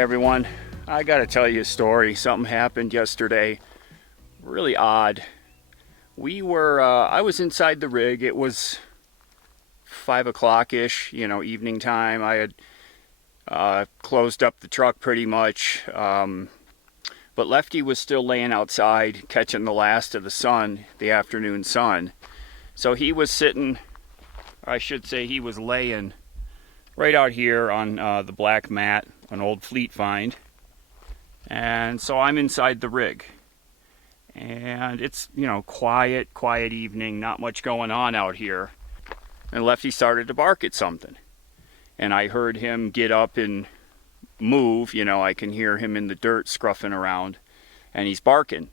Hi everyone. I gotta tell you a story. Something happened yesterday. Really odd. I was inside the rig. It was 5 o'clock-ish, evening time. I had closed up the truck pretty much. But Lefty was still laying outside catching the last of the sun, the afternoon sun. So he was sitting, or I should say he was laying right out here on the black mat, an old fleet find. And so I'm inside the rig. And it's, quiet evening, not much going on out here. And Lefty started to bark at something. And I heard him get up and move, I can hear him in the dirt scruffing around. And he's barking.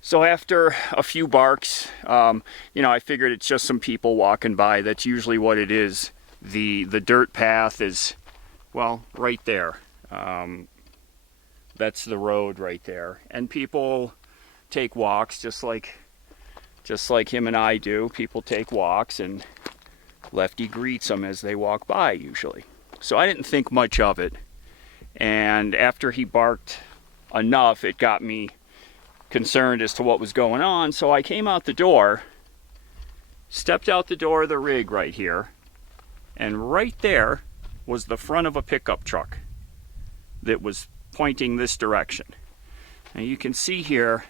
So after a few barks, I figured it's just some people walking by. That's usually what it is. The dirt path is, well, right there. That's the road right there. And people take walks just like him and I do. People take walks and Lefty greets them as they walk by usually. So I didn't think much of it. And after he barked enough, it got me concerned as to what was going on. So I came out the door, stepped out the door of the rig right here, and right there was the front of a pickup truck that was pointing this direction. Now you can see here,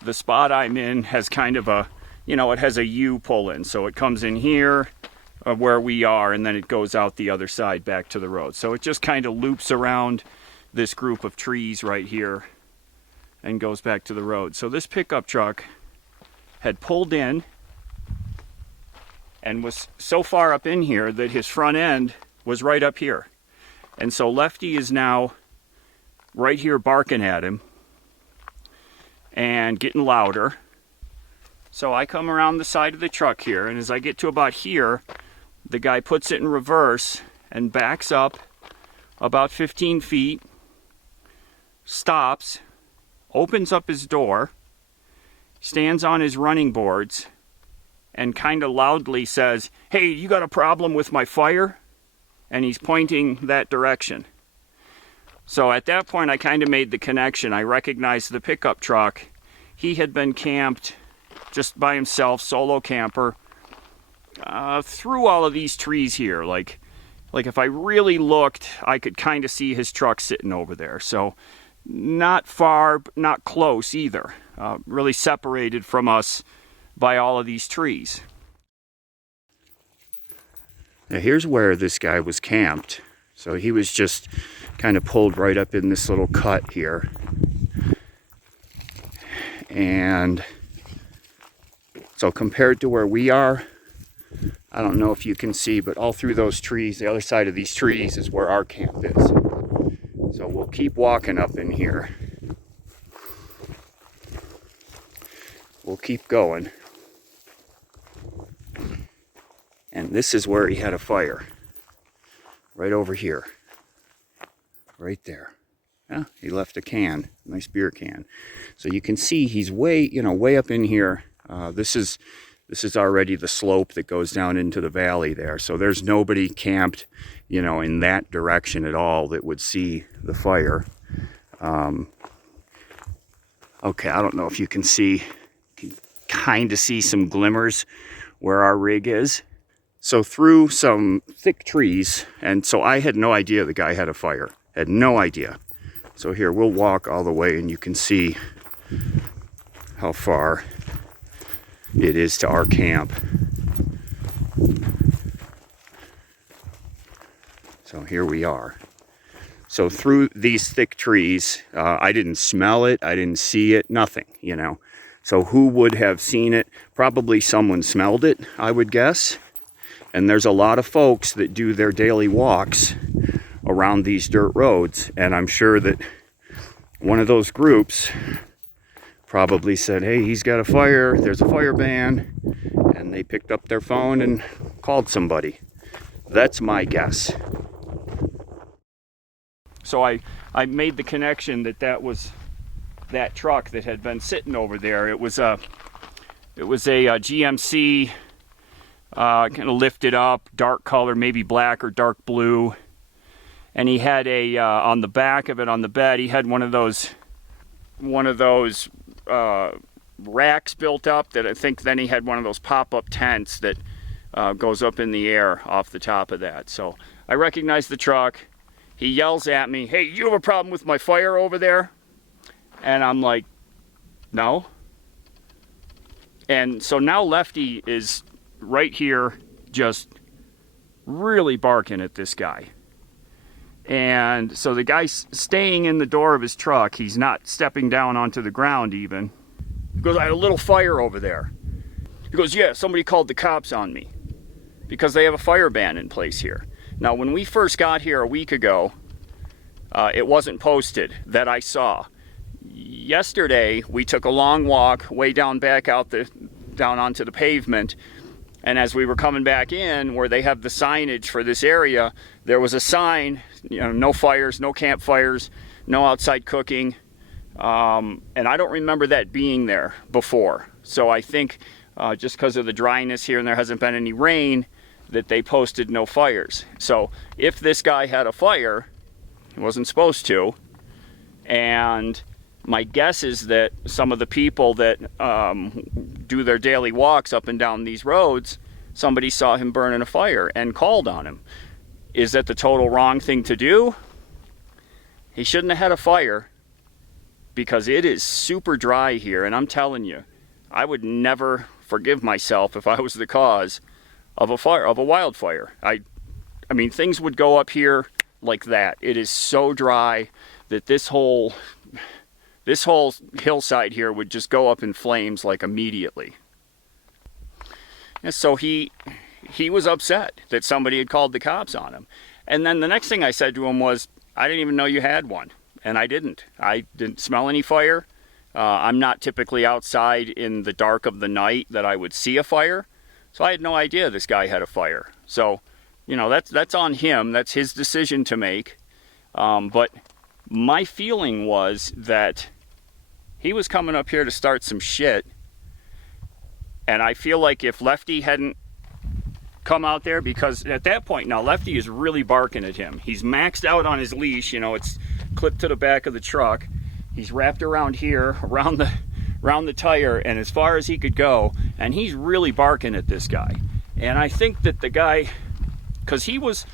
the spot I'm in has kind of a, it has a U pull in. So it comes in here where we are, and then it goes out the other side back to the road. So it just kind of loops around this group of trees right here and goes back to the road. So this pickup truck had pulled in and was so far up in here that his front end was right up here. And so Lefty is now right here barking at him and getting louder. So I come around the side of the truck here, and as I get to about here, the guy puts it in reverse and backs up about 15 feet, stops, opens up his door, stands on his running boards, and kind of loudly says, "Hey, you got a problem with my fire?" And he's pointing that direction. So at that point, I kind of made the connection. I recognized the pickup truck. He had been camped just by himself, solo camper, through all of these trees here. Like if I really looked, I could kind of see his truck sitting over there. So not far, but not close either. Really separated from us by all of these trees. Now here's where this guy was camped. So he was just kind of pulled right up in this little cut here. And so compared to where we are, I don't know if you can see, but all through those trees, the other side of these trees is where our camp is. So we'll keep walking up in here. We'll keep going. And this is where he had a fire. Right over here. Right there. Yeah, he left a can, nice beer can. So you can see he's way up in here. This is already the slope that goes down into the valley there. So there's nobody camped, in that direction at all that would see the fire. Okay, I don't know if you can see, kind of see some glimmers where our rig is. So through some thick trees, and so I had no idea the guy had a fire. Had no idea. So here, we'll walk all the way and you can see how far it is to our camp. So here we are. So through these thick trees, I didn't smell it, I didn't see it, nothing, So who would have seen it? Probably someone smelled it, I would guess. And there's a lot of folks that do their daily walks around these dirt roads. And I'm sure that one of those groups probably said, "Hey, he's got a fire, there's a fire ban." And they picked up their phone and called somebody. That's my guess. So I made the connection that was that truck that had been sitting over there. It was a GMC, kind of lifted up, dark color, maybe black or dark blue. and he had a on the back of it on the bed, he had one of those racks built up that I think then he had one of those pop-up tents that goes up in the air off the top of that. So I recognize the truck. He yells at me, "Hey, you have a problem with my fire over there?" And I'm like, "No." And so now Lefty is right here just really barking at this guy. And so the guy's staying in the door of his truck. He's not stepping down onto the ground even. He goes, "I had a little fire over there." He goes, "Yeah, somebody called the cops on me because they have a fire ban in place here." Now, when we first got here a week ago, it wasn't posted that I saw. Yesterday, we took a long walk way down back down onto the pavement, and as we were coming back in where they have the signage for this area, there was a sign, no fires, no campfires, no outside cooking, and I don't remember that being there before. So I think just because of the dryness here and there hasn't been any rain, that they posted no fires. So if this guy had a fire, he wasn't supposed to, and my guess is that some of the people that do their daily walks up and down these roads, somebody saw him burning a fire and called on him. Is that the total wrong thing to do? He shouldn't have had a fire because it is super dry here, and I'm telling you, I would never forgive myself if I was the cause of a wildfire. I mean, things would go up here like that. It is so dry that this whole hillside here would just go up in flames like immediately. And so he was upset that somebody had called the cops on him. And then the next thing I said to him was, "I didn't even know you had one." And I didn't smell any fire. I'm not typically outside in the dark of the night that I would see a fire. So I had no idea this guy had a fire. So, that's on him. That's his decision to make. But my feeling was that he was coming up here to start some shit. And I feel like if Lefty hadn't come out there, because at that point now, Lefty is really barking at him. He's maxed out on his leash. It's clipped to the back of the truck. He's wrapped around here, around the tire, and as far as he could go, and he's really barking at this guy. And I think that the guy, because he was,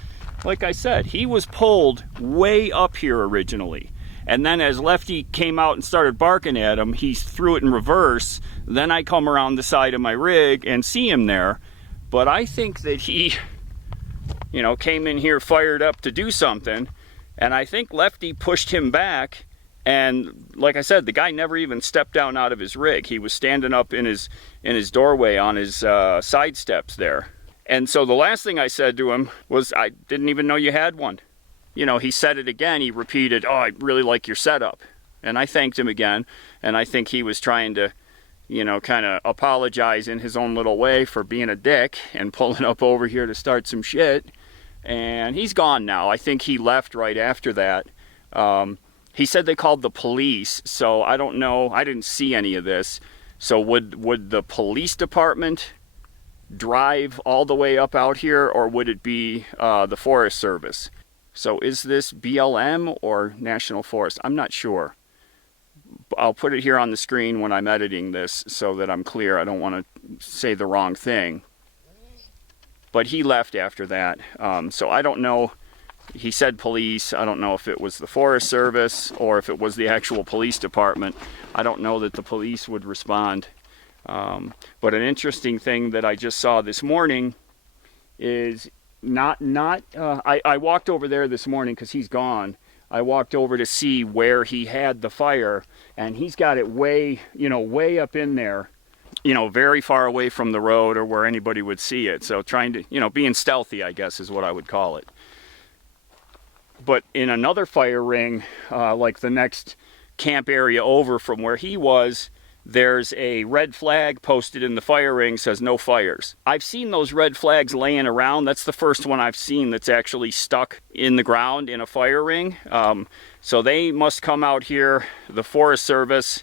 like I said, he was pulled way up here originally. And then as Lefty came out and started barking at him, he threw it in reverse. Then I come around the side of my rig and see him there. But I think that he, came in here fired up to do something. And I think Lefty pushed him back. And like I said, the guy never even stepped down out of his rig. He was standing up in his doorway on his side steps there. And so the last thing I said to him was, "I didn't even know you had one." He said it again. He repeated, "Oh, I really like your setup." And I thanked him again. And I think he was trying to, kind of apologize in his own little way for being a dick and pulling up over here to start some shit. And he's gone now. I think he left right after that. He said they called the police, so I don't know. I didn't see any of this. So would the police department drive all the way up out here, or would it be the Forest Service? So is this BLM or National Forest? I'm not sure. I'll put it here on the screen when I'm editing this so that I'm clear. I don't want to say the wrong thing. But he left after that. So I don't know. He said police. I don't know if it was the Forest Service or if it was the actual police department. I don't know that the police would respond. But an interesting thing that I just saw this morning is I walked over there this morning because he's gone. I walked over to see where he had the fire, and he's got it way up in there, very far away from the road or where anybody would see it. So trying to, being stealthy, I guess, is what I would call it. But in another fire ring, like the next camp area over from where he was, there's a red flag posted in the fire ring, says no fires. I've seen those red flags laying around. That's the first one I've seen that's actually stuck in the ground in a fire ring. So they must come out here, the Forest Service,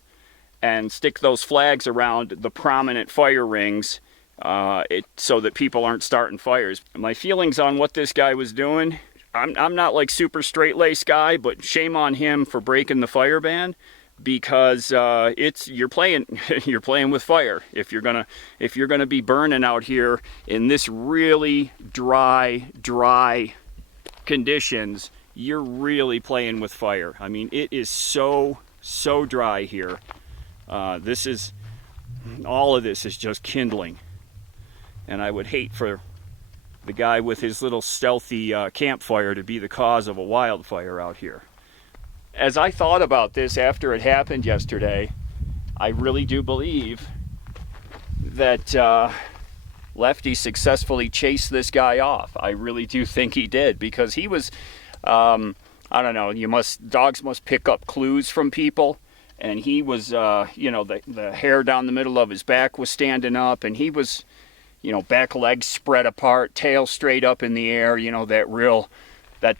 and stick those flags around the prominent fire rings so that people aren't starting fires. My feelings on what this guy was doing, I'm not like super straight-laced guy, but shame on him for breaking the fire ban, because you're playing you're playing with fire. If you're gonna be burning out here in this really dry conditions, you're really playing with fire. I mean, it is so dry here. All of this is just kindling, and I would hate for the guy with his little stealthy campfire to be the cause of a wildfire out here. As I thought about this after it happened yesterday, I really do believe that Lefty successfully chased this guy off. I really do think he did, because he was, I don't know, dogs must pick up clues from people, and he was, the hair down the middle of his back was standing up, and he was, back legs spread apart, tail straight up in the air,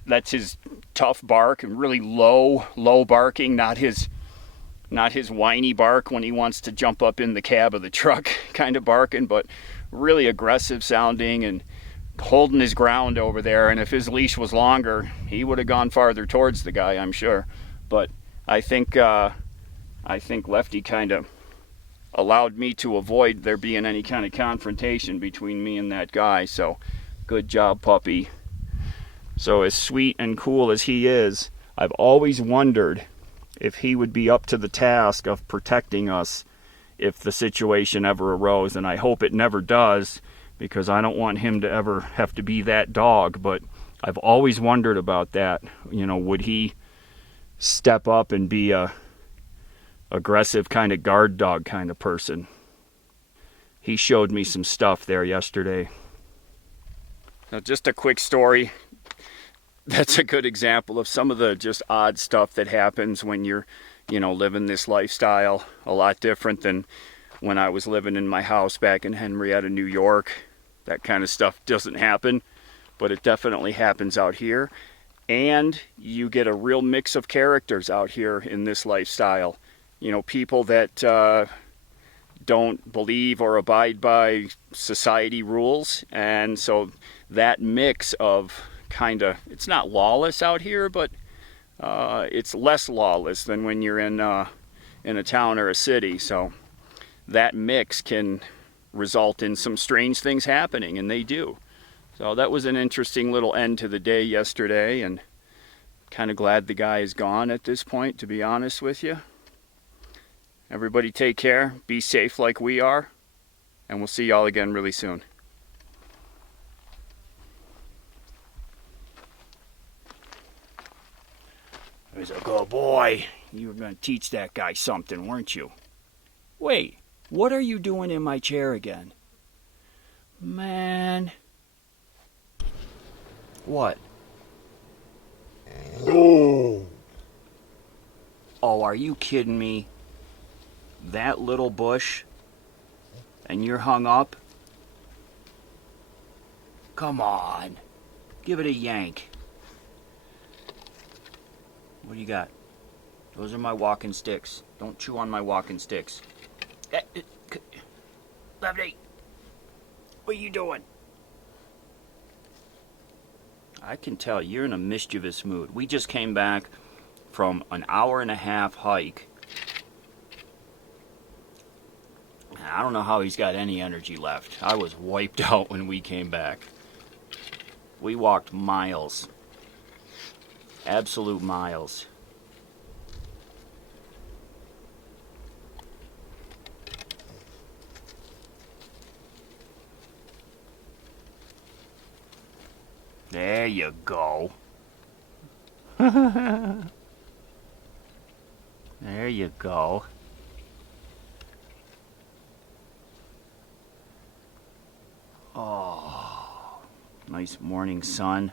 that's his tough bark, and really low barking, not his whiny bark when he wants to jump up in the cab of the truck kind of barking, but really aggressive sounding and holding his ground over there. And if his leash was longer, he would have gone farther towards the guy, I'm sure. But I think Lefty kind of allowed me to avoid there being any kind of confrontation between me and that guy. So good job, puppy. So as sweet and cool as he is, I've always wondered if he would be up to the task of protecting us if the situation ever arose, and I hope it never does, because I don't want him to ever have to be that dog. But I've always wondered about that. Would he step up and be a aggressive kind of guard dog kind of person? He showed me some stuff there yesterday. Now, just a quick story. That's a good example of some of the just odd stuff that happens when you're, living this lifestyle. A lot different than when I was living in my house back in Henrietta, New York. That kind of stuff doesn't happen, but it definitely happens out here. And you get a real mix of characters out here in this lifestyle. People that don't believe or abide by society rules. And so that mix of it's not lawless out here, but it's less lawless than when you're in a town or a city. So that mix can result in some strange things happening, and they do. So that was an interesting little end to the day yesterday, and kind of glad the guy is gone at this point, to be honest with you. Everybody take care, be safe like we are, and we'll see y'all again really soon. He's a good boy. You were going to teach that guy something, weren't you? Wait, what are you doing in my chair again? Man. What? Oh, are you kidding me? That little bush? And you're hung up? Come on. Give it a yank. What do you got? Those are my walking sticks. Don't chew on my walking sticks. Lefty, what are you doing? I can tell you're in a mischievous mood. We just came back from an 1.5-hour hike. I don't know how he's got any energy left. I was wiped out when we came back. We walked miles. Absolute miles. There you go. There you go. Oh, nice morning sun.